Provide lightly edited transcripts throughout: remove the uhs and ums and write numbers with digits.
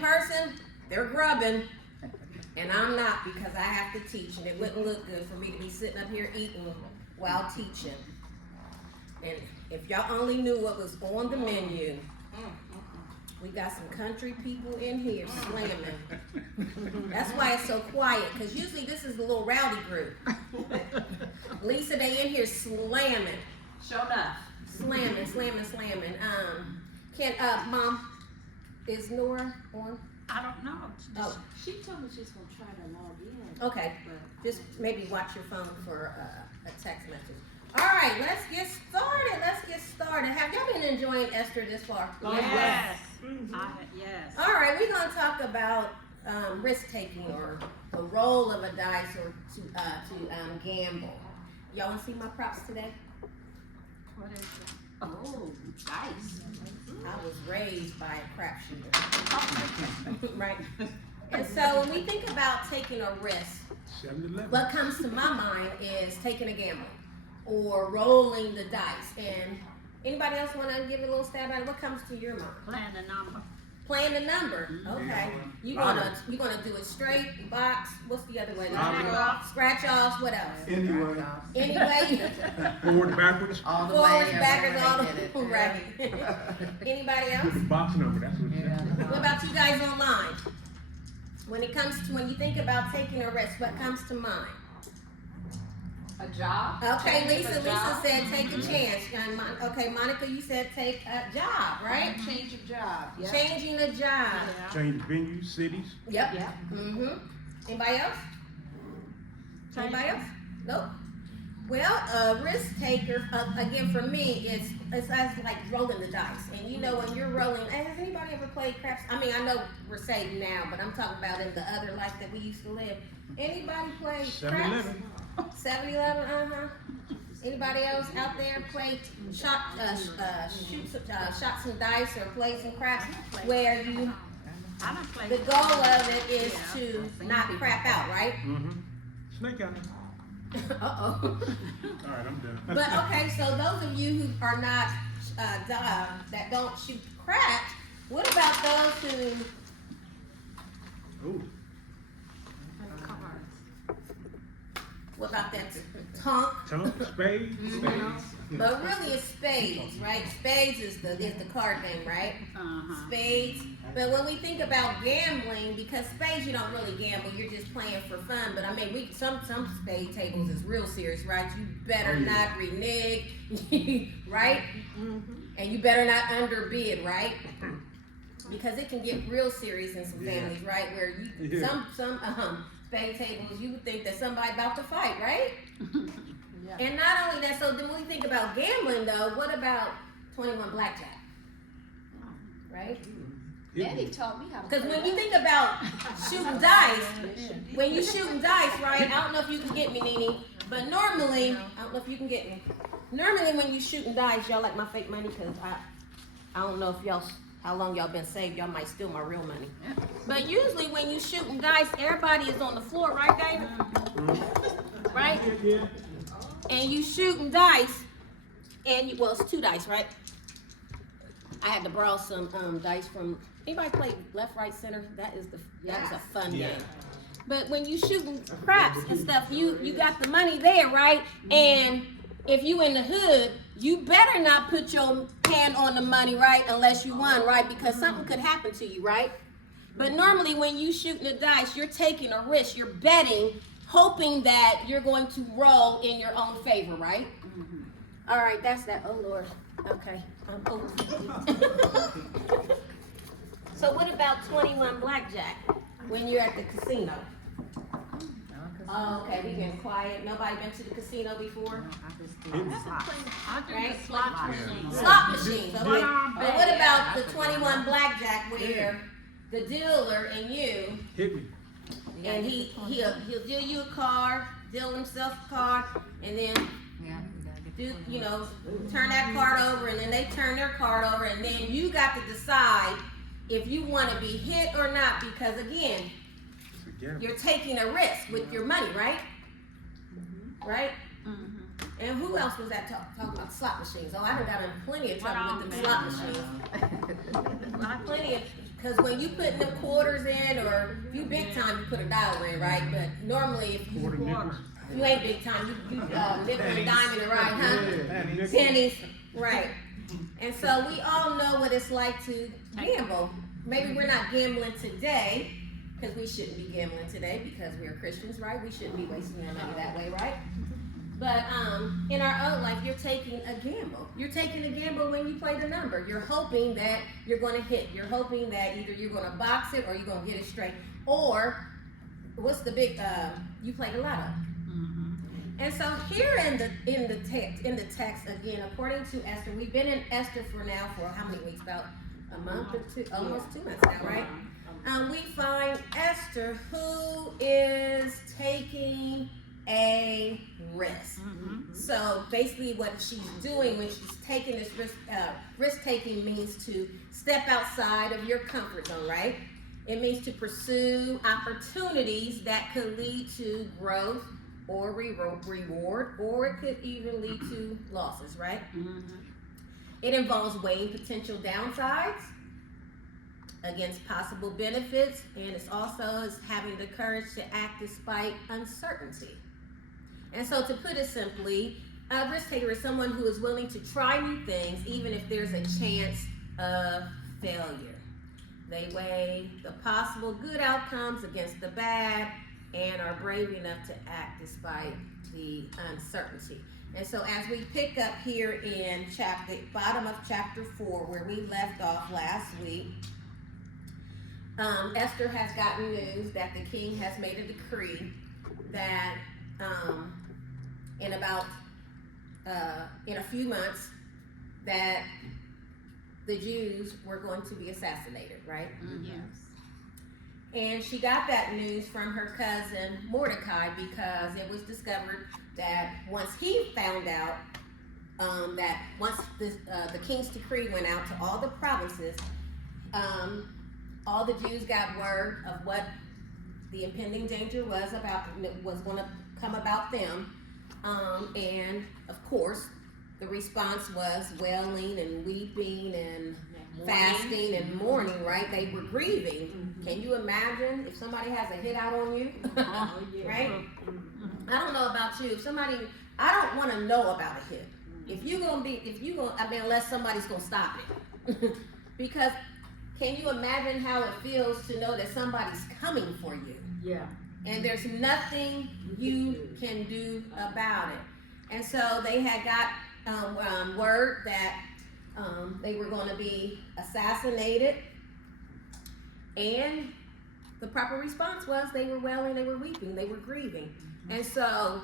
person, they're grubbing, and I'm not because I have to teach, and it wouldn't look good for me to be sitting up here eating while teaching. And if y'all only knew what was on the menu, we got some country people in here slamming. That's why it's so quiet, because usually this is the little rowdy group. Lisa, they in here slamming. Show enough. Slamming. Mom, is Nora on? I don't know. Oh, She told me she's gonna try to log in. okay. Just maybe watch your phone for a text message. All right, let's get started. Have y'all been enjoying Esther this far? Yes. Mm-hmm. Yes. All right, we're gonna talk about risk taking, or the roll of a dice, or to gamble. Y'all wanna see my props today? What is it? Oh, nice. I was raised by a crap shooter. Right? And so when we think about taking a risk, 7-Eleven. what comes to my mind is taking a gamble or rolling the dice. And anybody else want to give a little stab at it? What comes to your mind? Playing the number. Playing the number. Okay. You gonna do it straight, box? What's the other way? Scratch offs. What else? Anyway. Anyway. Forward, backwards. All the Forwards, way. backwards, all It. the right. Anybody else? With the box number, that's what it is. What about you guys online? When you think about taking a risk, what comes to mind? A job? Okay, Change of Lisa a job? said take a chance. And okay, Monica, you said take a job, right? Change of job. Yep. Changing a job. Change venues, cities. Yep. Yep. Anybody else? Anybody else? Nope. Well, a risk taker, again, for me, it's like rolling the dice. And you know, when you're rolling, has anybody ever played craps? I mean, I know we're saved now, but I'm talking about in the other life that we used to live. Anybody play craps? 7-Eleven. 7-Eleven, Anybody else out there play shots and dice or play some craps where you, I don't play. the goal of it is to not crap out, right? Snake out. Uh-oh. All right, I'm done. But okay, so those of you who are not, that don't shoot craps, what about those who, Ooh. what about that tonk? Tongue, spade. But really it's spades, right? Spades is the card game, right? Spades. But when we think about gambling, because spades you don't really gamble, you're just playing for fun. But I mean, some spade tables is real serious, right? You better not renege, right? And you better not underbid, right? Because it can get real serious in some families, right? Where you some spade tables, you would think that somebody about to fight, right? And not only that, so then when we think about gambling though, what about 21 blackjack? Right? Daddy taught me how to Because play when you that. think about shooting dice, when you shooting dice, right? I don't know if you can get me, Nene, but normally, I don't know if you can get me. Normally when you shooting dice, y'all like my fake money, because I don't know if y'all, how long y'all been saved, y'all might steal my real money. But usually when you shooting dice, everybody is on the floor, right, David? Right? Yeah. And you shooting dice, and well, it's 2 dice, right? I had to borrow some dice from, anybody play left, right, center? That is a fun game. But when you shooting craps and stuff, you got the money there, right? And if you in the hood, you better not put your hand on the money, right? Unless you won, right? Because something could happen to you, right? But normally when you shooting the dice, you're taking a risk, you're betting, hoping that you're going to roll in your own favor, right? All right, that's that. Oh Lord. Okay. So what about 21 blackjack when you're at the casino? Oh, okay, we getting quiet. Nobody been to the casino before? Right? Slot machine. Slot machines, okay. But what about the 21 blackjack where the dealer and you, Hit me. and he'll deal you a card, deal himself a card, and then turn that card over, and then they turn their card over, and then you got to decide if you want to be hit or not, because again, you're taking a risk with your money, right? Right? And who else was that talking about slot machines? Oh, I done got in plenty of trouble with the slot machines. Plenty of Because when you put the quarters in, or if you big time, you put a dollar in, right? But normally, if Quarter nickels. you ain't big time, you nickel and dime in the right, huh? Yeah, Pennies, right. And so we all know what it's like to gamble. Maybe we're not gambling today, because we shouldn't be gambling today, because we are Christians, right? We shouldn't be wasting our money that way, right? But in our own life, you're taking a gamble. You're taking a gamble when you play the number. You're hoping that you're going to hit. You're hoping that either you're going to box it or you're going to get it straight. Or what's the big? You play the lotto. And so here in the text again, according to Esther, we've been in Esther for how many weeks? About a month or two, almost 2 months now, right? We find Esther, who is taking a risk. So basically what she's doing when she's taking this risk taking means to step outside of your comfort zone, right? It means to pursue opportunities that could lead to growth or reward, or it could even lead to losses, right? It involves weighing potential downsides against possible benefits, and it's also having the courage to act despite uncertainty. And so to put it simply, a risk taker is someone who is willing to try new things even if there's a chance of failure. They weigh the possible good outcomes against the bad and are brave enough to act despite the uncertainty. And so as we pick up here in bottom of chapter 4, where we left off last week, Esther has gotten news that the king has made a decree that in a few months that the Jews were going to be assassinated, right? Yes. And she got that news from her cousin Mordecai, because it was discovered that once he found out that once the king's decree went out to all the provinces, all the Jews got word of what the impending danger was going to come about them, and of course the response was wailing and weeping and fasting and mourning, right? They were grieving. Can you imagine if somebody has a hit out on you? Right? I don't know about you. I don't want to know about a hit. Unless somebody's gonna stop it. Because can you imagine how it feels to know that somebody's coming for you? Yeah. And there's nothing you can do about it. And so they had got word that they were going to be assassinated, and the proper response was they were wailing, they were weeping, they were grieving. And so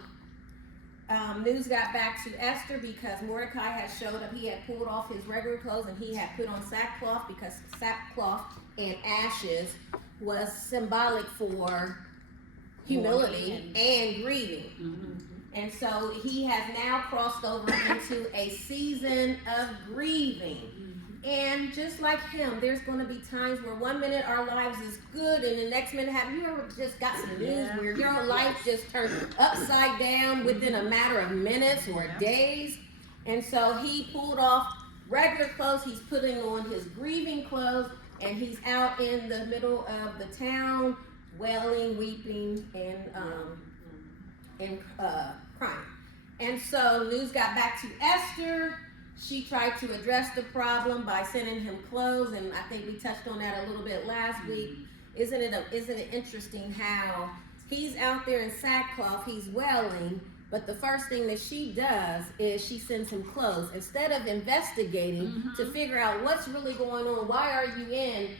news got back to Esther, because Mordecai had showed up. He had pulled off his regular clothes and he had put on sackcloth, because sackcloth and ashes was symbolic for humility and grieving. And so he has now crossed over into a season of grieving. And just like him, there's going to be times where one minute our lives is good, and the next minute, have you ever just got some news where your life just turned upside down within a matter of minutes or days? And so he pulled off regular clothes, he's putting on his grieving clothes, and he's out in the middle of the town wailing, weeping, and crying. And so news got back to Esther. She tried to address the problem by sending him clothes, and I think we touched on that a little bit last week. Isn't it interesting how he's out there in sackcloth, he's wailing, but the first thing that she does is she sends him clothes. Instead of investigating to figure out what's really going on, why are you in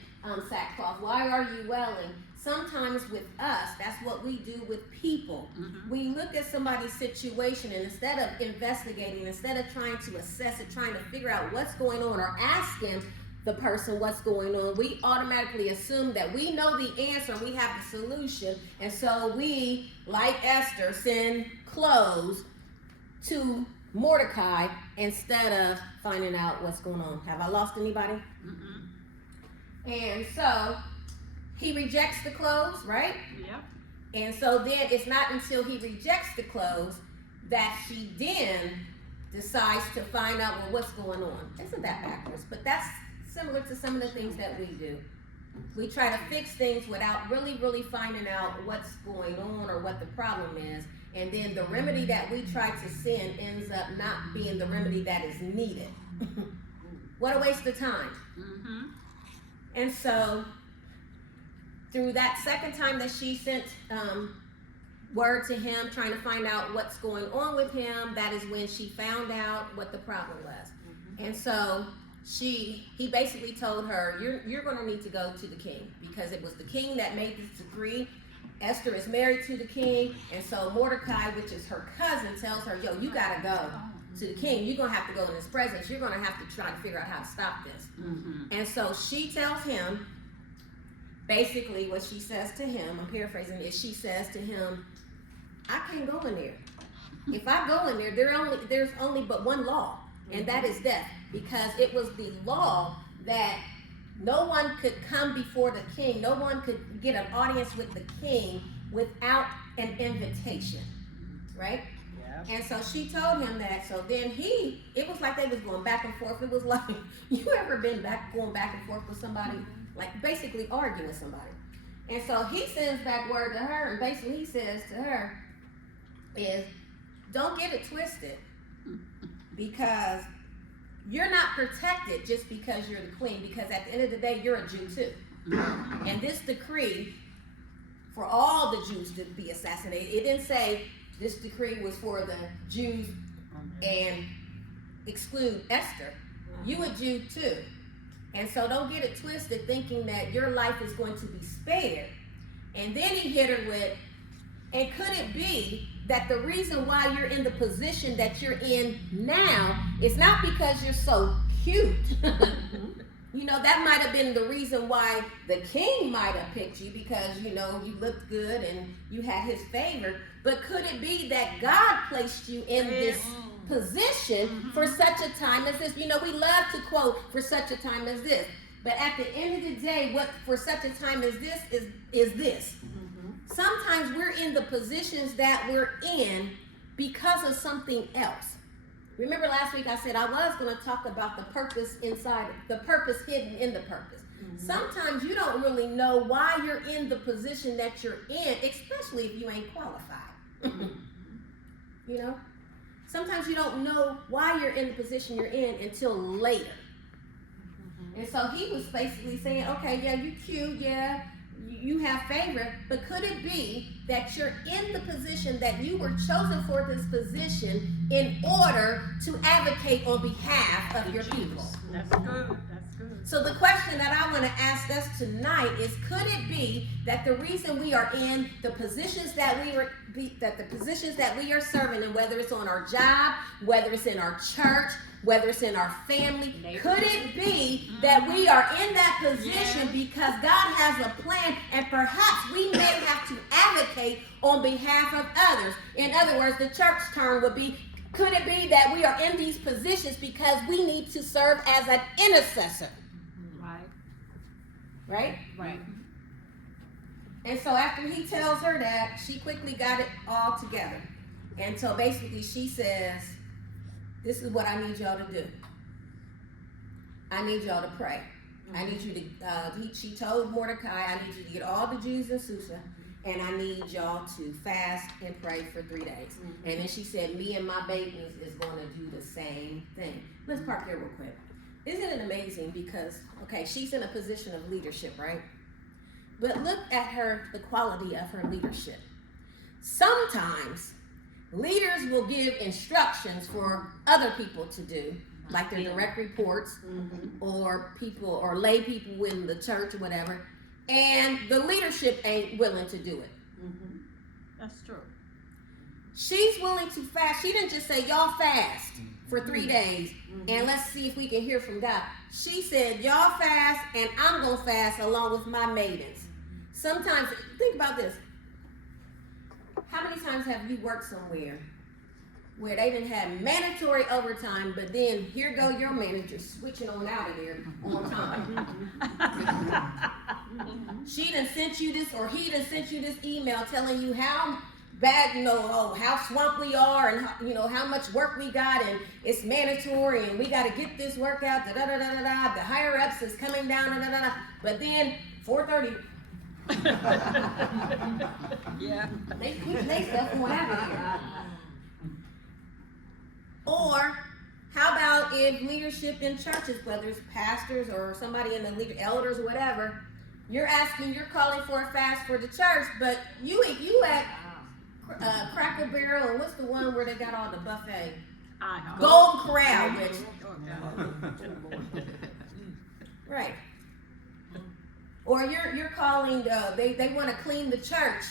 sackcloth, why are you wailing? Sometimes with us, that's what we do with people. We look at somebody's situation, and instead of investigating, instead of trying to assess it, trying to figure out what's going on, or asking the person what's going on, we automatically assume that we know the answer and we have the solution. And so we, like Esther, send clothes to Mordecai instead of finding out what's going on. Have I lost anybody? And so he rejects the clothes, right? Yep. And so then it's not until he rejects the clothes that she then decides to find out, well, what's going on. Isn't that backwards? But that's similar to some of the things that we do. We try to fix things without really finding out what's going on or what the problem is. And then the remedy that we try to send ends up not being the remedy that is needed. What a waste of time. Mm-hmm. And so, through that second time that she sent word to him, trying to find out what's going on with him, that is when she found out what the problem was. And so, he basically told her, you're going to need to go to the king, because it was the king that made this decree. Esther is married to the king, and so Mordecai, which is her cousin, tells her, yo, you got to go to the king. You're going to have to go in his presence. You're going to have to try to figure out how to stop this. And so she tells him, basically what she says to him, I'm paraphrasing, is she says to him, I can't go in there. If I go in there, there's only but one law, and that is death. Because it was the law that no one could come before the king, no one could get an audience with the king without an invitation, right? Yeah. And so she told him that. So then it was like they was going back and forth. It was like, you ever been going back and forth with somebody, like basically arguing with somebody? And so he sends back word to her, and basically he says to her is, don't get it twisted, because you're not protected just because you're the queen, because at the end of the day, you're a Jew too. And this decree for all the Jews to be assassinated, it didn't say this decree was for the Jews and exclude Esther. You a Jew too. And so don't get it twisted thinking that your life is going to be spared. And then he hit her with, and could it be that the reason why you're in the position that you're in now is not because you're so cute? You know, that might have been the reason why the king might have picked you, because, you know, you looked good and you had his favor. But could it be that God placed you in this position for such a time as this? You know, we love to quote, for such a time as this. But at the end of the day, what for such a time as this is this. Sometimes we're in the positions that we're in because of something else. Remember last week I said I was going to talk about the purpose inside, the purpose hidden in the purpose. Sometimes you don't really know why you're in the position that you're in, especially if you ain't qualified. You know? Sometimes you don't know why you're in the position you're in until later. And so he was basically saying, okay, yeah, you cute, yeah, you have favor, but could it be that you're in the position that you were chosen for this position in order to advocate on behalf of your people? That's good. That's good. So the question that I want to ask us tonight is, could it be that the reason we are in the positions that we are serving, and whether it's on our job, whether it's in our church, whether it's in our family, could it be that we are in that position because God has a plan, and perhaps we may have to advocate on behalf of others? In other words, the church term would be, could it be that we are in these positions because we need to serve as an intercessor? Right? Right. And so after he tells her that, she quickly got it all together. And so basically she says, this is what I need y'all to do. I need y'all to pray. I need you to, she told Mordecai, I need you to get all the Jews in Susa, and I need y'all to fast and pray for 3 days. And then she said, me and my babies is going to do the same thing. Let's park here real quick. Isn't it amazing? Because, okay, she's in a position of leadership, right? But look at the quality of her leadership. Sometimes leaders will give instructions for other people to do, like their direct reports, or people, or lay people in the church or whatever, and the leadership ain't willing to do it. That's true. She's willing to fast. She didn't just say, y'all fast for 3 days and let's see if we can hear from God. She said, y'all fast and I'm going to fast along with my maidens. Sometimes, think about this. How many times have you worked somewhere where they didn't have mandatory overtime, but then here go your manager switching on out of there on time? She done sent you this, or he done sent you this email telling you how bad, how swamped we are, and how much work we got, and it's mandatory, and we got to get this work out, the higher ups is coming down, But then 4:30. Yeah. They push their stuff on out of here. Or how about if leadership in churches, whether it's pastors or somebody in the leader, elders or whatever, you're calling for a fast for the church, but you at Cracker Barrel, and what's the one where they got all the buffet? Golden Corral, which right. Or you're calling they want to clean the church.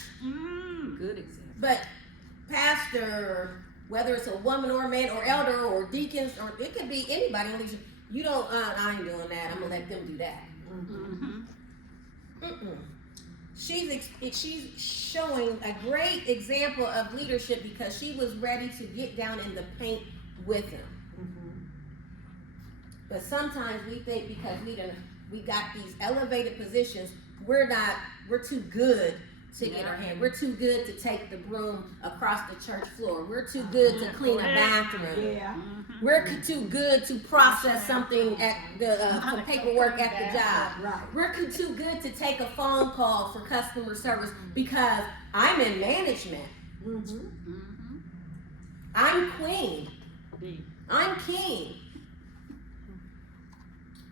Good example. But pastor, whether it's a woman or a man or elder or deacons, or it could be anybody in leadership, you don't, I ain't doing that. I'm gonna let them do that. She's showing a great example of leadership because she was ready to get down in the paint with him. But sometimes we think because we got these elevated positions, we're too good to get our hand. We're too good to take the broom across the church floor. We're too good to clean a bathroom. Yeah. We're too good to process something at some paperwork at the job. Right. We're too good to take a phone call for customer service because I'm in management. I'm queen. I'm king.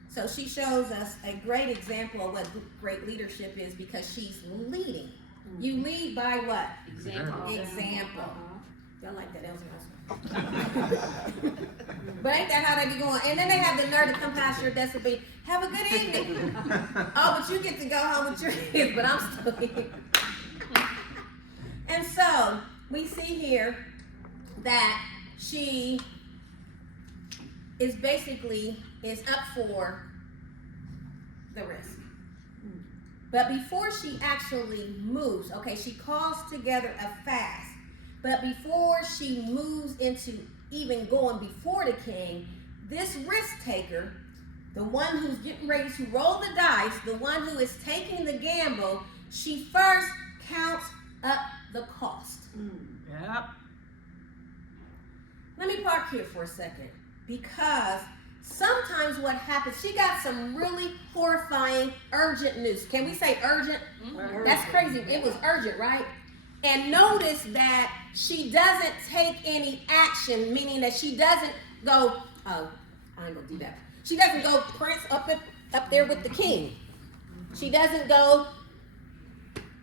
So she shows us a great example of what great leadership is because she's leading. You lead by what? Example. Y'all like that? That was awesome. But ain't that how they be going? And then they have the nerve to come past your desk and be, have a good evening. Oh, but you get to go home with your kids, but I'm still here. And so we see here that she is up for the risk. But before she actually moves, okay, she calls together a fast. But before she moves into even going before the king, this risk taker, the one who's getting ready to roll the dice, the one who is taking the gamble, she first counts up the cost. Yep. Let me park here for a second because sometimes what happens, she got some really horrifying, urgent news. Can we say urgent? That's crazy. It was urgent, right? And notice that she doesn't take any action, meaning that she doesn't go, oh, I ain't gonna do that. She doesn't go prince up there with the king. She doesn't go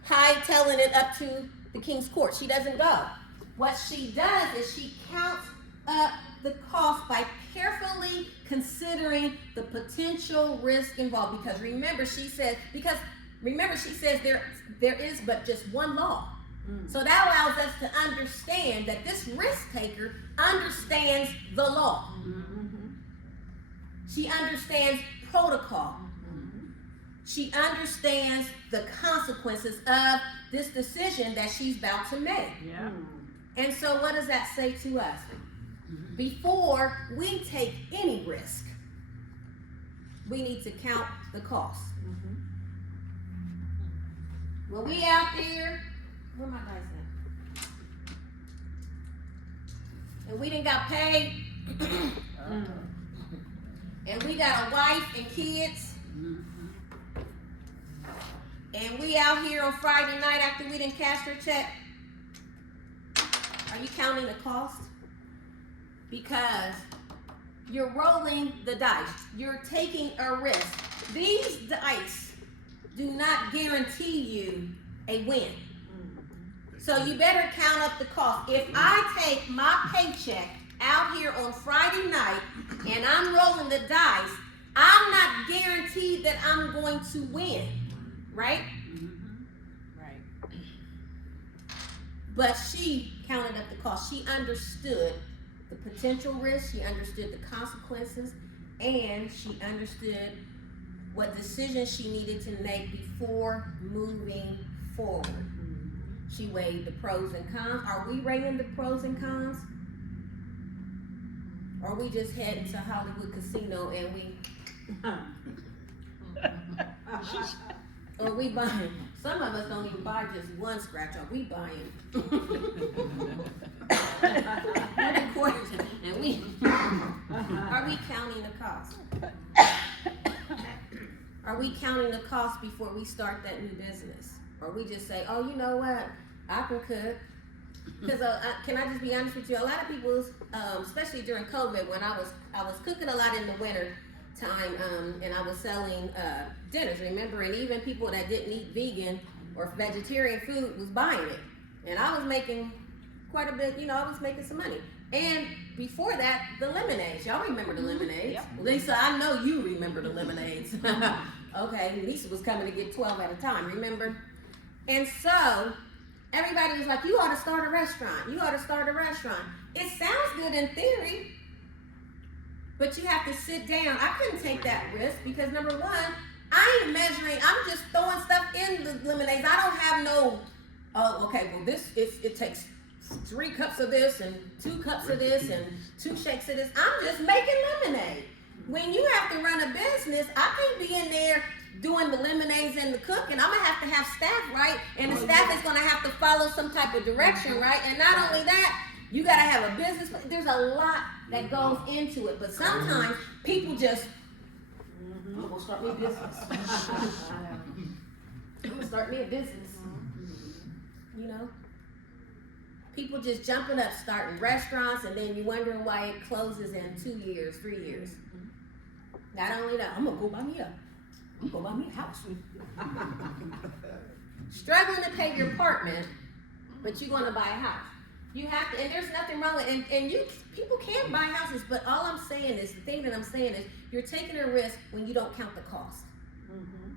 hightailing it up to the king's court. She doesn't go. What she does is she counts up the cost by carefully considering the potential risk involved. Because remember, she says there is but just one law. So that allows us to understand that this risk taker understands the law. She understands protocol. She understands the consequences of this decision that she's about to make. Yeah. And so what does that say to us? Before we take any risk, we need to count the cost. When we out there, where my dice at? And we done got paid, and we got a wife and kids, and we out here on Friday night after we done cashed our check. Are you counting the cost? Because you're rolling the dice. You're taking a risk. These dice do not guarantee you a win. So you better count up the cost. If I take my paycheck out here on Friday night and I'm rolling the dice, I'm not guaranteed that I'm going to win, right? Right. But she counted up the cost. She understood the potential risk, she understood the consequences, and she understood what decisions she needed to make before moving forward. She weighed the pros and cons. Are we weighing the pros and cons? Or are we just heading to Hollywood Casino and or we buying? Some of us don't even buy just one scratch off. We buying. And we are we counting the cost? Are we counting the cost before we start that new business? Or we just say, oh, you know what, I can cook. Because can I just be honest with you? A lot of people, especially during COVID, when I was cooking a lot in the winter time, and I was selling dinners. Remember, and even people that didn't eat vegan or vegetarian food was buying it, and I was making quite a bit. I was making some money. And before that, the lemonades. Y'all remember the lemonades? Yep. Lisa, I know you remember the lemonades. Okay, Lisa was coming to get 12 at a time. Remember? And so everybody was like, you ought to start a restaurant. You ought to start a restaurant. It sounds good in theory, but you have to sit down. I couldn't take that risk because number one, I ain't measuring. I'm just throwing stuff in the lemonades. I don't have no, oh, okay, well it takes 3 cups of this and 2 cups of this and 2 shakes of this. I'm just making lemonade. When you have to run a business, I can't be in there doing the lemonades and the cooking. I'm gonna have to have staff, right? And the staff is gonna have to follow some type of direction, right? And not only that, you gotta have a business. There's a lot that goes into it, but sometimes people just, I'm gonna start me a business. I'm gonna start me a business. People just jumping up, starting restaurants, and then you wondering why it closes in 2 years, 3 years. Not only that, I'm gonna go buy me a house. Struggling to pay your apartment, but you're gonna buy a house. You have to, and there's nothing wrong with it. And people can buy houses, but all I'm saying is, the thing that I'm saying is, you're taking a risk when you don't count the cost. Mm-hmm.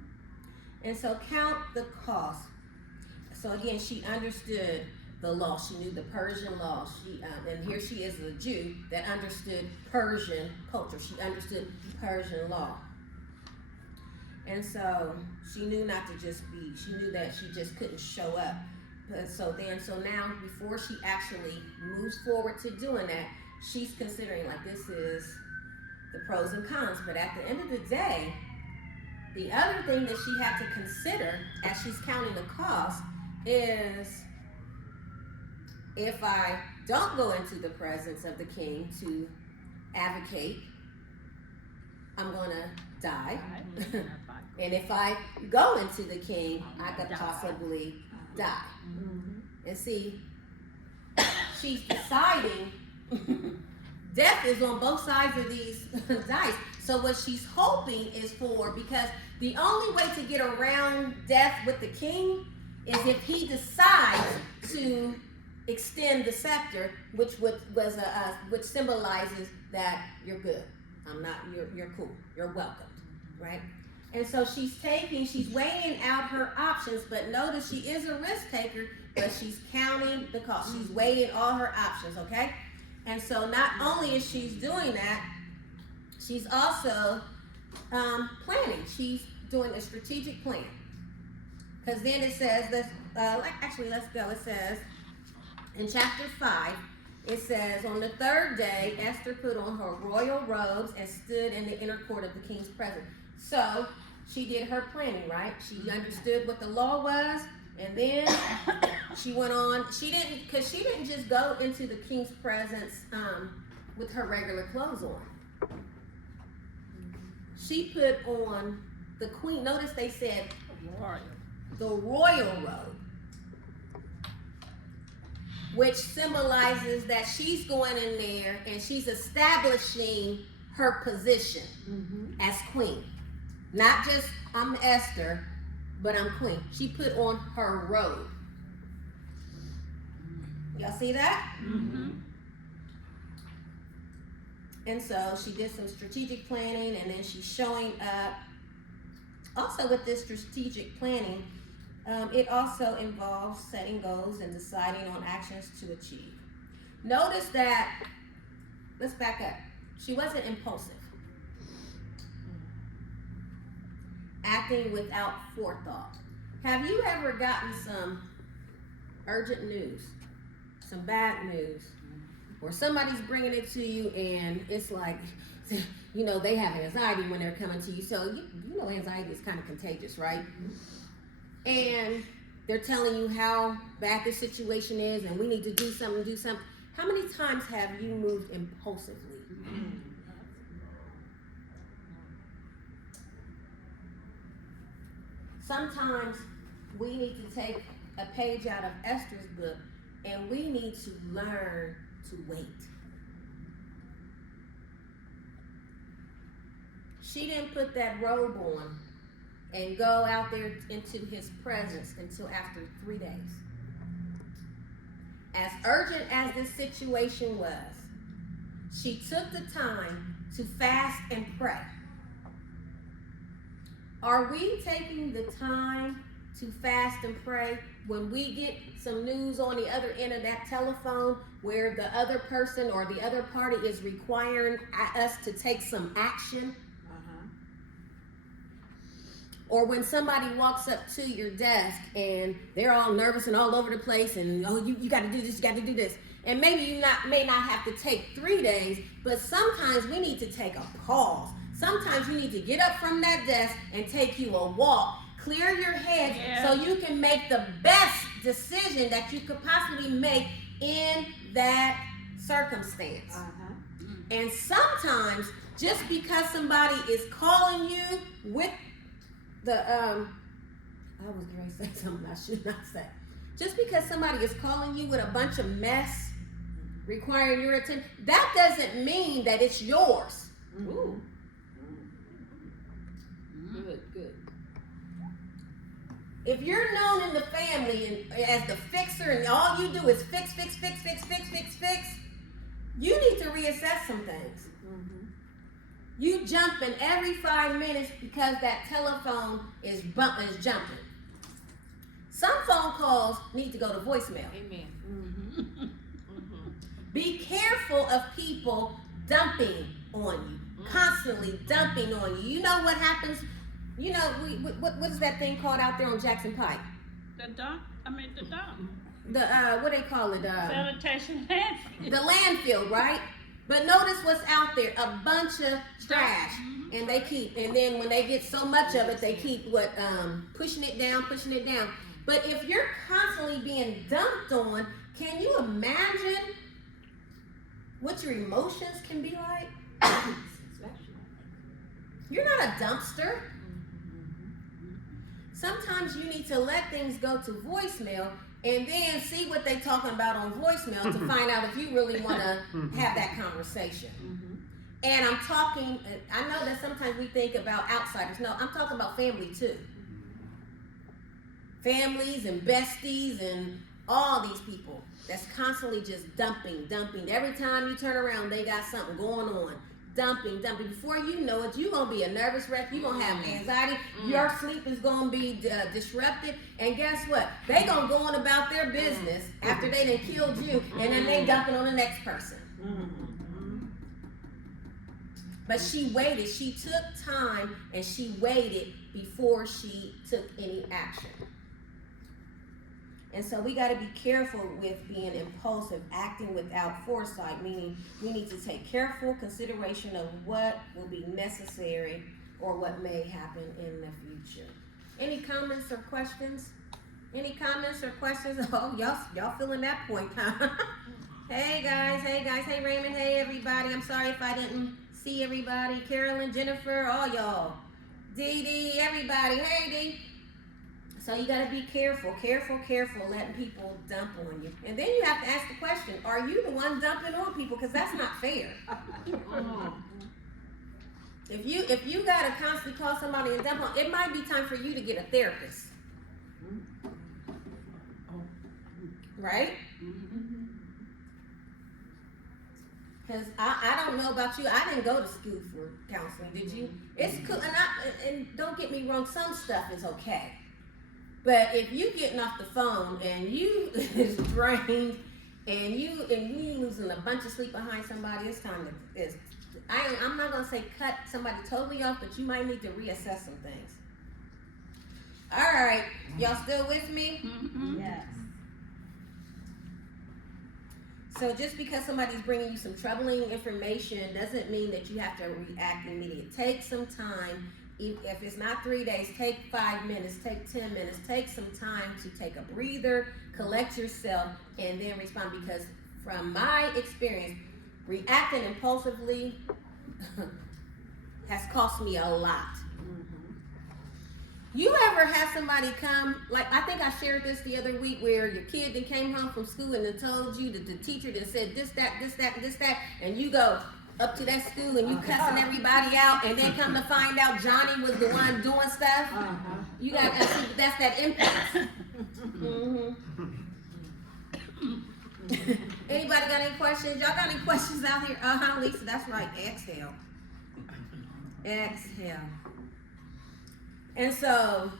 And so count the cost. So again, she understood the law. She knew the Persian law. And here she is, a Jew that understood Persian culture. She understood Persian law. And so she knew not to just be, she knew that she just couldn't show up. But so now, before she actually moves forward to doing that, she's considering, like, this is the pros and cons. But at the end of the day, the other thing that she had to consider as she's counting the cost is, if I don't go into the presence of the king to advocate, I'm gonna die. And if I go into the king, I could possibly die. Mm-hmm. And see, she's deciding death is on both sides of these dice. So what she's hoping is for, because the only way to get around death with the king is if he decides to extend the scepter, which symbolizes that you're good. You're cool. You're welcomed, right? And so she's weighing out her options, but notice she is a risk taker, but she's counting the cost. She's weighing all her options, okay? And so not only is she doing that, she's also planning. She's doing a strategic plan. Because then it says, let's go. It says, in chapter 5, it says, on the 3rd day, Esther put on her royal robes and stood in the inner court of the king's presence. So she did her planning, right? She understood what the law was, and then she went on. She didn't just go into the king's presence with her regular clothes on. She put on the queen. Notice they said the royal robe, which symbolizes that she's going in there and she's establishing her position as queen. Not just, I'm Esther, but I'm queen. She put on her robe. Y'all see that? Mm-hmm. And so she did some strategic planning, and then she's showing up. Also with this strategic planning, it also involves setting goals and deciding on actions to achieve. Notice that, let's back up. She wasn't impulsive. Acting without forethought. Have you ever gotten some urgent news, some bad news, or somebody's bringing it to you and it's like, they have anxiety when they're coming to you. So anxiety is kind of contagious, right? And they're telling you how bad the situation is and we need to do something. How many times have you moved impulsively? sometimes we need to take a page out of Esther's book and we need to learn to wait. She didn't put that robe on and go out there into his presence until after 3 days. As urgent as this situation was, she took the time to fast and pray. Are we taking the time to fast and pray when we get some news on the other end of that telephone where the other person or the other party is requiring us to take some action? Or when somebody walks up to your desk and they're all nervous and all over the place and, oh, you got to do this, you got to do this. And maybe you may not have to take 3 days, but sometimes we need to take a pause. Sometimes you need to get up from that desk and take you a walk. Clear your head so you can make the best decision that you could possibly make in that circumstance. And sometimes just because somebody is calling you with I was going to say something I should not say. Just because somebody is calling you with a bunch of mess requiring your attention, that doesn't mean that it's yours. Ooh. Good. If you're known in the family as the fixer and all you do is fix, you need to reassess some things. You jumping every 5 minutes because that telephone is jumping. Some phone calls need to go to voicemail. Amen. Be careful of people dumping on you, constantly dumping on you. You know what happens? You know, what is that thing called out there on Jackson Pike? The dump. The what they call it? Sanitation landfill. The landfill, right? But notice what's out there, a bunch of trash. And then when they get so much of it, they keep pushing it down. But if you're constantly being dumped on, can you imagine what your emotions can be like? You're not a dumpster. Sometimes you need to let things go to voicemail and then see what they're talking about on voicemail to find out if you really want to have that conversation. And I'm talking, I know that sometimes we think about outsiders. No, I'm talking about family too. Families and besties and all these people that's constantly just dumping. Every time you turn around, they got something going on. Dumping. Before you know it, you're going to be a nervous wreck. You're going to have anxiety. Your sleep is going to be disrupted. And guess what? They going to go on about their business after they done killed you, and then they dumping on the next person. But she waited. She took time, and she waited before she took any action. And so we got to be careful with being impulsive, acting without foresight, meaning we need to take careful consideration of what will be necessary or what may happen in the future. Any comments or questions? Oh, y'all feeling that point, huh? Hey guys, hey Raymond, hey everybody. I'm sorry if I didn't see everybody. Carolyn, Jennifer, all y'all. Dee, everybody. Hey Dee. So you gotta be careful letting people dump on you. And then you have to ask the question, are you the one dumping on people? Because that's not fair. If you gotta constantly call somebody and dump on, it might be time for you to get a therapist. Right? Because I don't know about you. I didn't go to school for counseling, did you? It's cool, and don't get me wrong, some stuff is okay. But if you getting off the phone and you is drained and you losing a bunch of sleep behind somebody, it's time to. I'm not gonna say cut somebody totally off, but you might need to reassess some things. All right, y'all still with me? Yes. So just because somebody's bringing you some troubling information doesn't mean that you have to react immediately. Take some time. If it's not 3 days, take 5 minutes, take 10 minutes, take some time to take a breather, collect yourself, and then respond. Because from my experience, reacting impulsively has cost me a lot. You ever have somebody come, like I think I shared this the other week, where your kid then came home from school and then told you that the teacher then said this, that, and you go up to that school and you cussing everybody out, and then come to find out Johnny was the one doing stuff. You got that's that impact. Anybody got any questions? Y'all got any questions out here? Lisa, that's right. Exhale. Exhale. And so,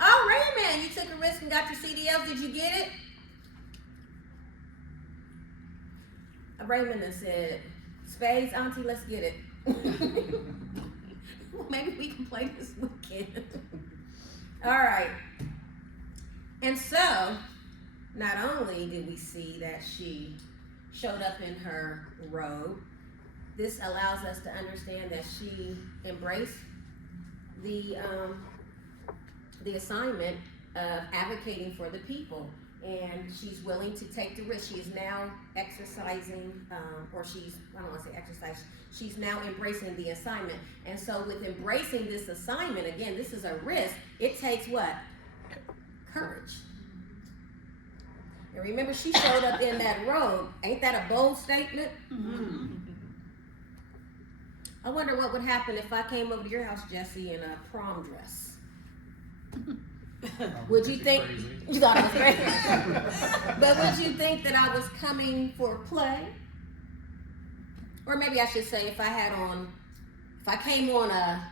Raymond, you took a risk and got your CDLs. Did you get it? Raymond then said, "Spades, Auntie, let's get it." Well, maybe we can play this weekend. All right. And so, not only did we see that she showed up in her robe, this allows us to understand that she embraced the assignment of advocating for the people, and she's willing to take the risk. She is now exercising, I don't want to say exercise, she's now embracing the assignment. And so with embracing this assignment, again, this is a risk, it takes what? Courage. And remember, she showed up in that robe. Ain't that a bold statement? Mm-hmm. I wonder what would happen if I came over to your house, Jesse, in a prom dress. Would you think you thought I was crazy? But would you think that I was coming for play? Or maybe I should say, if I came on a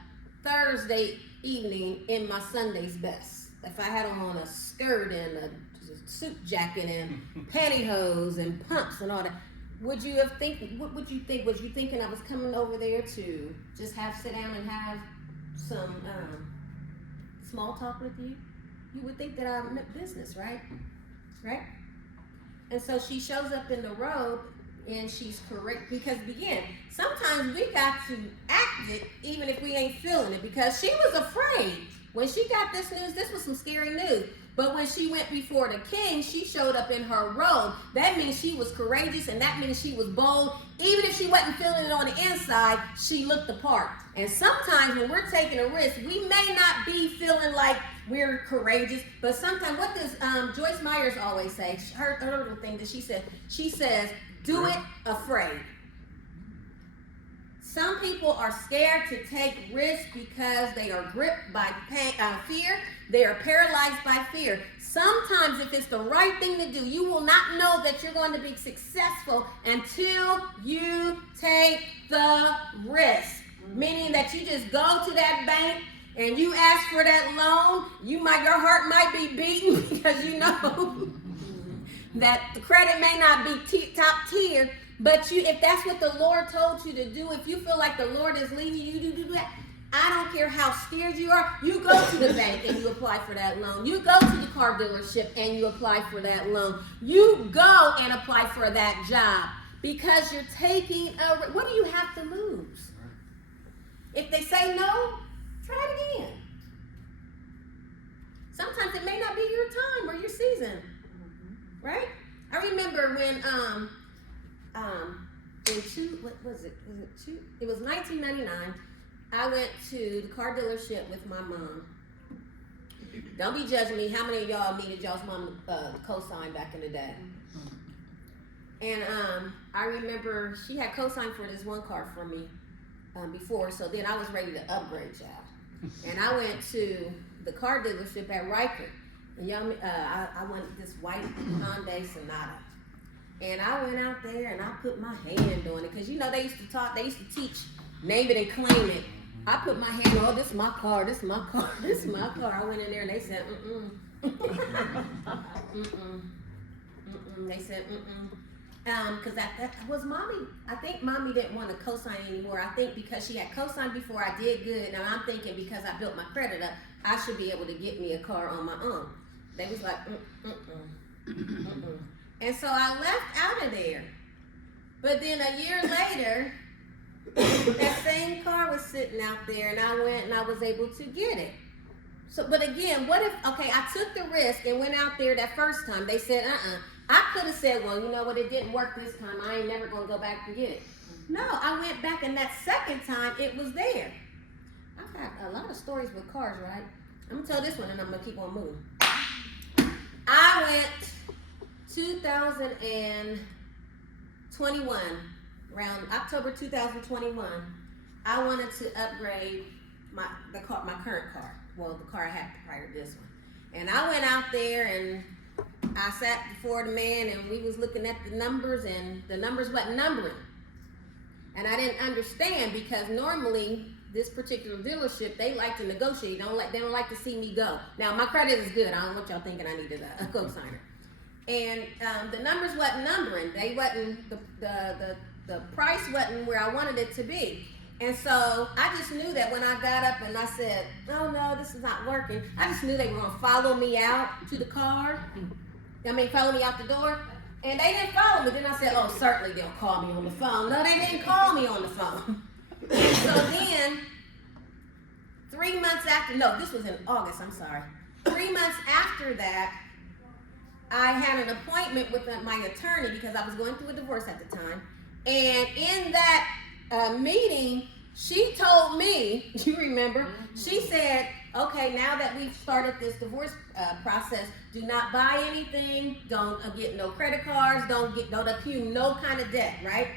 Thursday evening in my Sunday's best, if I had on a skirt and a suit jacket and pantyhose and pumps and all that, what would you think? Was you thinking I was coming over there to just sit down and have some small talk with you? You would think that I meant business, right? Right? And so she shows up in the robe, and she's correct, because again, sometimes we got to act it even if we ain't feeling it, because she was afraid. When she got this news, this was some scary news. But when she went before the king, she showed up in her robe. That means she was courageous, and that means she was bold. Even if she wasn't feeling it on the inside, she looked the part. And sometimes when we're taking a risk, we may not be feeling like we're courageous, but sometimes, what does Joyce Myers always say? Her little thing that she says, do it afraid. Some people are scared to take risks because they are gripped by fear. They are paralyzed by fear. Sometimes, if it's the right thing to do, you will not know that you're going to be successful until you take the risk. Meaning that you just go to that bank and you ask for that loan. Your heart might be beating because you know that the credit may not be top tier. But if that's what the Lord told you to do, if you feel like the Lord is leading you to do that, I don't care how scared you are, you go to the bank and you apply for that loan. You go to the car dealership and you apply for that loan. You go and apply for that job, because you're taking what do you have to lose? If they say no, try it again. Sometimes it may not be your time or your season, right? I remember when it was 1999. I went to the car dealership with my mom. Don't be judging me. How many of y'all needed y'all's mom co-sign back in the day? And I remember she had co-signed for this one car for me before, so then I was ready to upgrade y'all. And I went to the car dealership at Riker. And I went this white Hyundai Sonata. And I went out there and I put my hand on it, because they used to teach name it and claim it. I put my hand on, this is my car, this is my car, this is my car. I went in there and they said, They said, because that was mommy. I think mommy didn't want to co-sign anymore. I think because she had co-signed before, I did good. Now I'm thinking, because I built my credit up, I should be able to get me a car on my own. They was like, And so I left out of there. But then a year later, that same car was sitting out there, and I went and I was able to get it. So, but again, what if, I took the risk and went out there that first time. They said, I could have said, well, you know what, it didn't work this time. I ain't never going to go back and get it. No, I went back, and that second time, it was there. I've had a lot of stories with cars, right? I'm gonna tell this one and I'm gonna keep on moving. I went 2021, around October 2021. I wanted to upgrade my current car. Well, the car I had prior to this one. And I went out there and I sat before the man and we was looking at the numbers and the numbers wasn't numbering. And I didn't understand because normally this particular dealership, they like to negotiate. They don't like to see me go. Now my credit is good. I don't want y'all thinking I needed a co-signer. And the numbers wasn't numbering. They wasn't the price wasn't where I wanted it to be. And so I just knew that when I got up and I said, "Oh no, this is not working." I just knew they were gonna follow me out to the car. Follow me out the door. And they didn't follow me. Then I said, "Oh, certainly they'll call me on the phone." No, they didn't call me on the phone. And so then, 3 months after, no, this was in August, I'm sorry. 3 months after that, I had an appointment with my attorney because I was going through a divorce at the time. And in that meeting, she told me, you remember, she said, "Okay, now that we've started this divorce process, do not buy anything, don't get no credit cards, don't accumulate no kind of debt," right?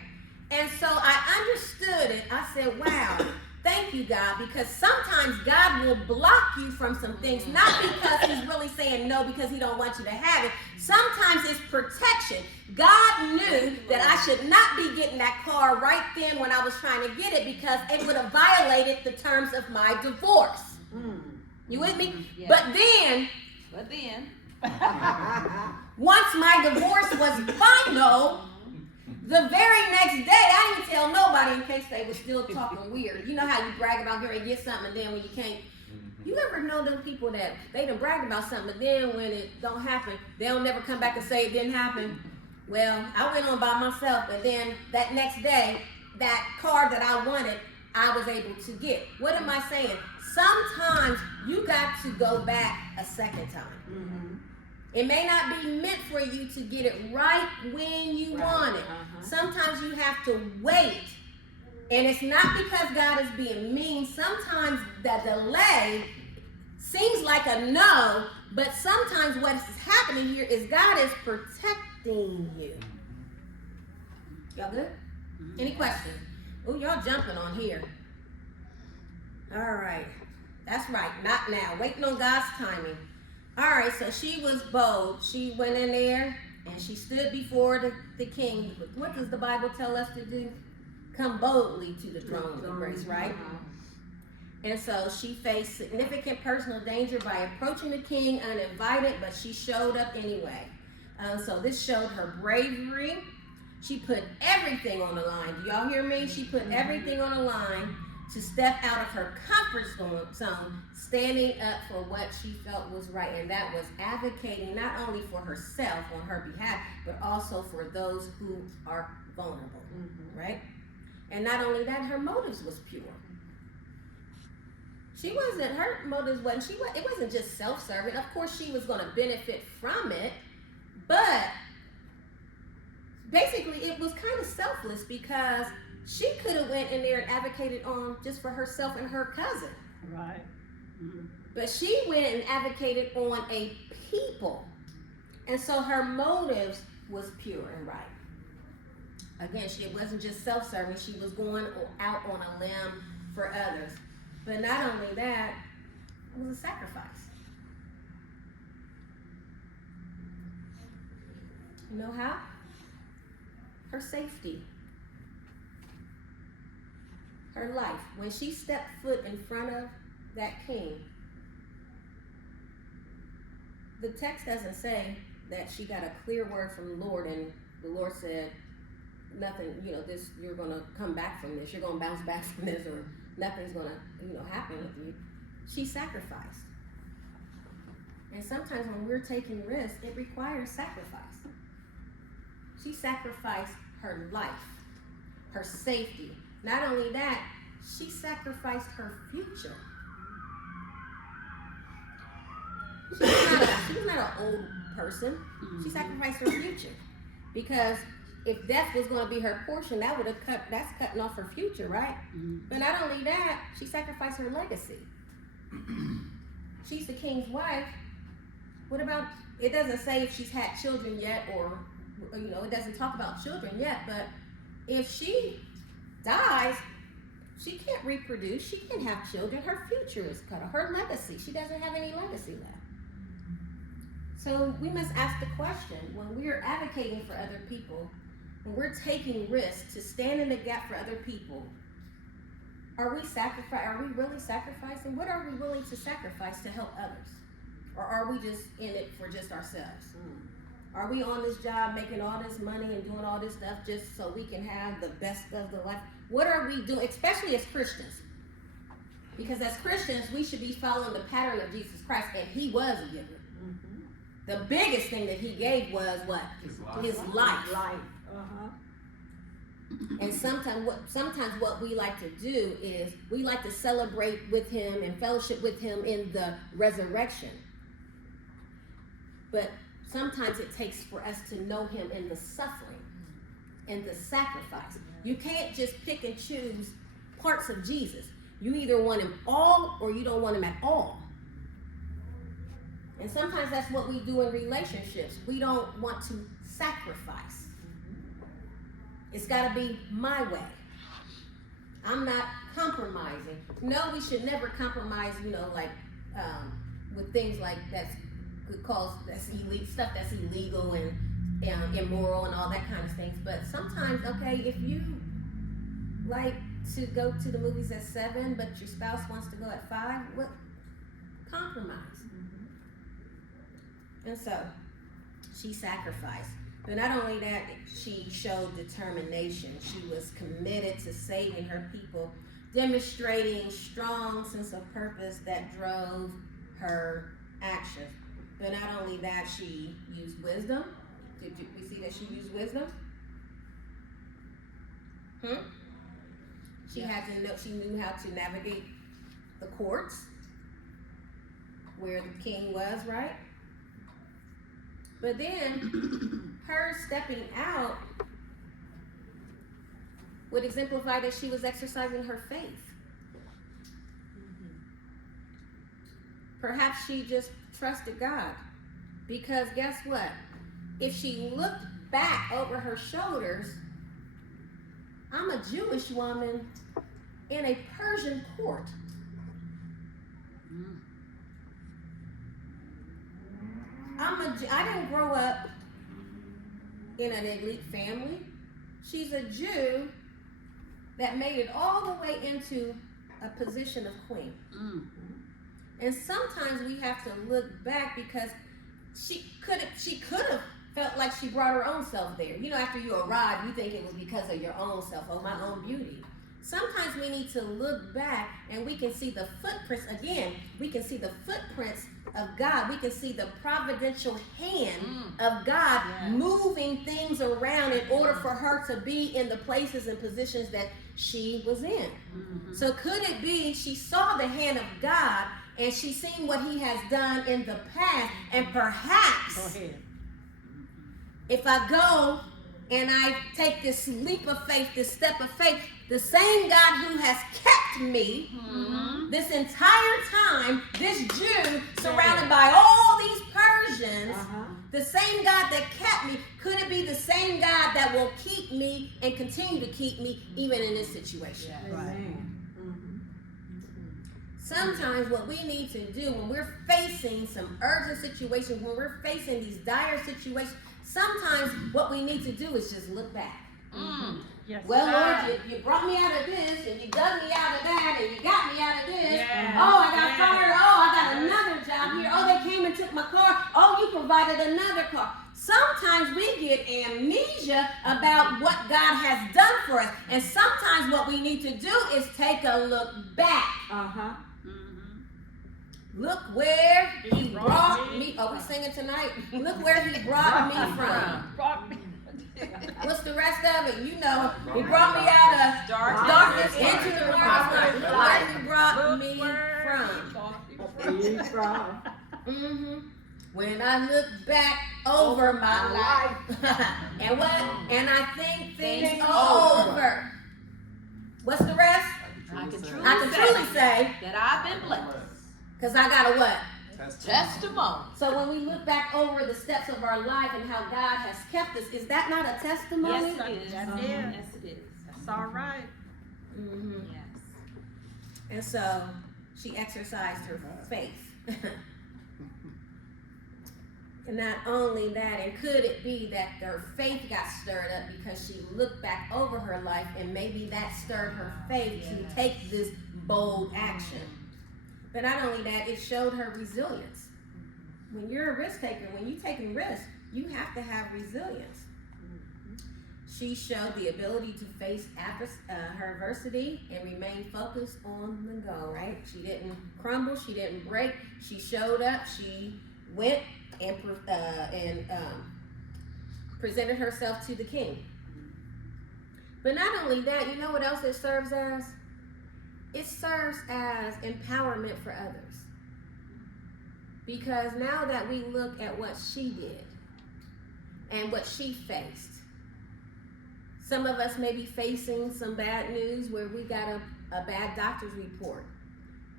And so I understood it. I said, "Wow, thank you, God," because sometimes God will block you from some things, not because he's really saying no because he don't want you to have it. Sometimes it's protection. God knew that I should not be getting that car right then when I was trying to get it because it would have violated the terms of my divorce. You with me? Yeah. But then, once my divorce was final, the very next day, I didn't tell nobody in case they were still talking weird. You know how you brag about getting get something and then when you can't. You ever know them people that they done bragged about something, but then when it don't happen, they'll never come back and say it didn't happen? Well, I went on by myself, and then that next day, that car that I wanted, I was able to get. What am I saying? Sometimes you got to go back a second time. It may not be meant for you to get it right when you want it. Sometimes you have to wait. And it's not because God is being mean. Sometimes the delay seems like a no, but sometimes what is happening here is God is protecting you. Y'all good? Any questions? Oh, y'all jumping on here. All right. That's right. Not now. Waiting on God's timing. All right, so she was bold. She went in there and she stood before the king. What does the Bible tell us to do? Come boldly to the throne of grace, right? And so she faced significant personal danger by approaching the king uninvited, but she showed up anyway. So this showed her bravery. She put everything on the line. Do y'all hear me? She put everything on the line to step out of her comfort zone, standing up for what she felt was right. And that was advocating not only for herself on her behalf, but also for those who are vulnerable, right? And not only that, her motives was pure. Her motives it wasn't just self-serving. Of course, she was going to benefit from it, but basically it was kind of selfless because she could have went in there and advocated on just for herself and her cousin. Right. But she went and advocated on a people. And so her motives was pure and right. Again, it wasn't just self-serving. She was going out on a limb for others. But not only that, it was a sacrifice. You know how? Her safety. Her life. When she stepped foot in front of that king, the text doesn't say that she got a clear word from the Lord and the Lord said, nothing, this, you're going to come back from this, you're going to bounce back from this, or nothing's going to, happen with you. She sacrificed. And sometimes when we're taking risks, it requires sacrifice. She sacrificed her life, her safety. Not only that, she sacrificed her future. She was not an old person. She sacrificed her future. Because if death was going to be her portion, that's cutting off her future, right? But not only that, she sacrificed her legacy. she's the king's wife. What about, it doesn't say if she's had children yet, or it doesn't talk about children yet, but if she dies, she can't reproduce, she can't have children, her future is cut off, her legacy, she doesn't have any legacy left. So we must ask the question, when we are advocating for other people, when we're taking risks to stand in the gap for other people, are we really sacrificing? What are we willing to sacrifice to help others? Or are we just in it for just ourselves? Are we on this job making all this money and doing all this stuff just so we can have the best of the life? What are we doing, especially as Christians? Because as Christians, we should be following the pattern of Jesus Christ, and he was a giver. The biggest thing that he gave was what? His life. And sometimes what we like to do is we like to celebrate with him and fellowship with him in the resurrection. But sometimes it takes for us to know him in the suffering and the sacrifice. You can't just pick and choose parts of Jesus. You either want him all or you don't want him at all. And sometimes that's what we do in relationships. We don't want to sacrifice. It's got to be my way. I'm not compromising. No, we should never compromise, with things like that's illegal, stuff that's illegal and immoral and all that kind of things. But sometimes, okay, if you like to go to the movies at 7, but your spouse wants to go at 5, what? Compromise. And so she sacrificed. But not only that, she showed determination. She was committed to saving her people, demonstrating strong sense of purpose that drove her actions. But not only that, she used wisdom. We see that she used wisdom? She knew how to navigate the courts where the king was, right? But then her stepping out would exemplify that she was exercising her faith. Perhaps she just trusted God. Because guess what? If she looked back over her shoulders, I'm a Jewish woman in a Persian court. I didn't grow up in an elite family. She's a Jew that made it all the way into a position of queen. And sometimes we have to look back because she could have felt like she brought her own self there. After you arrive, you think it was because of your own self, my own beauty. Sometimes we need to look back and we can see the footprints again. We can see the footprints of God. We can see the providential hand of God moving things around in order for her to be in the places and positions that she was in. So could it be she saw the hand of God and she seen what he has done in the past, and perhaps if I go and I take this leap of faith, this step of faith, the same God who has kept me this entire time, this Jew surrounded by all these Persians, the same God that kept me, could it be the same God that will keep me and continue to keep me even in this situation? Sometimes what we need to do when we're facing some urgent situations, when we're facing these dire situations, sometimes what we need to do is just look back. Yes, well, Lord, you brought me out of this, and you dug me out of that, and you got me out of this. Yeah. Oh, I got fired. Oh, I got another job here. Oh, they came and took my car. Oh, you provided another car. Sometimes we get amnesia about what God has done for us. And sometimes what we need to do is take a look back. Look where he brought me. Oh, we singing tonight? Look where he brought me from. What's the rest of it? He brought me out of darkness into the marvelous light. Look where he brought me from. When I look back over my life, and I think things over. What's the rest? I can truly say that I've been blessed. Because I got a what? Testimony. So when we look back over the steps of our life and how God has kept us, is that not a testimony? Yes, it is. That's it. Yes, it is. That's all right. Mm-hmm. Yes. And so she exercised her faith. And not only that, and could it be that her faith got stirred up because she looked back over her life and maybe that stirred her faith to take this bold action. But not only that, it showed her resilience. When you're a risk taker, when you're taking risks, you have to have resilience. She showed the ability to face her adversity and remain focused on the goal, right? She didn't crumble, she didn't break. She showed up, she went and presented herself to the king. But not only that, you know what else it serves as? It serves as empowerment for others. Because now that we look at what she did and what she faced, some of us may be facing some bad news where we got a bad doctor's report.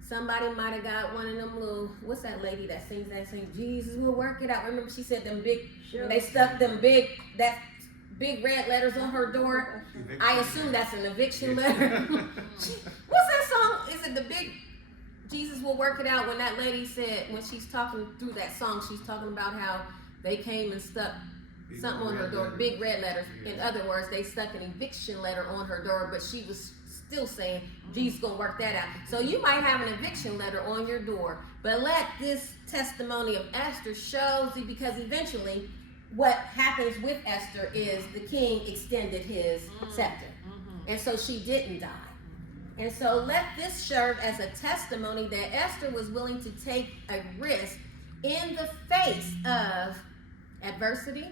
Somebody might have got one of them little, what's that lady that sings that song, Jesus will work it out. Remember she said them big, when they stuck them big red letters on her door. I assume that's an eviction letter. What's that song? Is it the big, Jesus will work it out? When that lady said, when she's talking through that song, she's talking about how they came and stuck something on her door, big red letters. In other words, they stuck an eviction letter on her door, but she was still saying, Jesus gonna work that out. So you might have an eviction letter on your door, but let this testimony of Esther show you, because eventually what happens with Esther is the king extended his scepter. And so she didn't die. And so let this serve as a testimony that Esther was willing to take a risk in the face of adversity.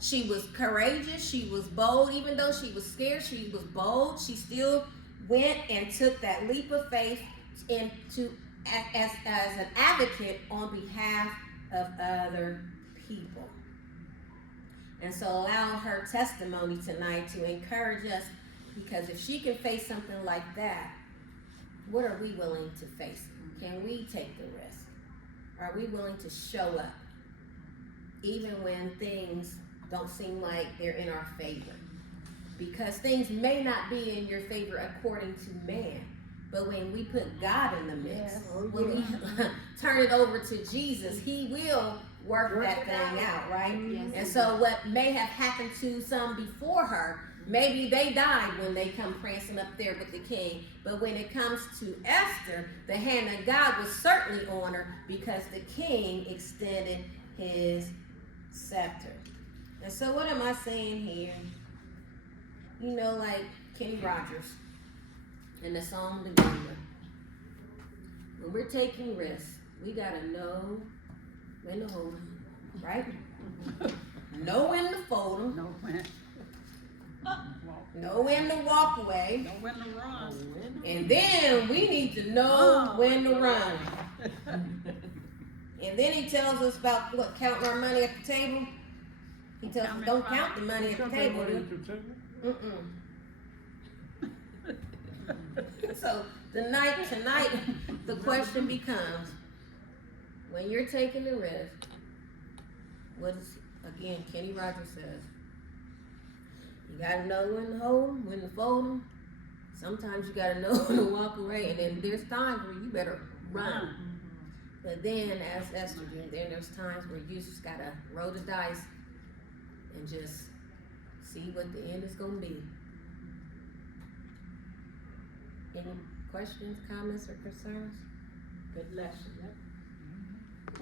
She was courageous, she was bold. Even though she was scared, she was bold. She still went and took that leap of faith as an advocate on behalf of other people. And so allow her testimony tonight to encourage us, because if she can face something like that, what are we willing to face? Can we take the risk? Are we willing to show up even when things don't seem like they're in our favor? Because things may not be in your favor according to man, but when we put God in the mix, when we turn it over to Jesus, he will work that thing out, right? Yes. And so what may have happened to some before her, maybe they died when they come prancing up there with the king. But when it comes to Esther, the hand of God was certainly on her, because the king extended his scepter. And so what am I saying here? You know, like Kenny Rogers in the song The Gambler. When we're taking risks, we gotta know when to hold them, right? Know when to fold them. Know when. Know when to walk away. Know when to run. And then we need to know when to run. And then he tells us about what, counting our money at the table. He tells us don't count the money at the table. So tonight, the question becomes, when you're taking the risk, what is, again, Kenny Rogers says, you gotta know when to hold them, when to fold them. Sometimes you gotta know when to walk away, and then there's times where you better run. But then, as Esther did, then there's times where you just gotta roll the dice and just see what the end is gonna be. Any questions, comments, or concerns? Good lesson.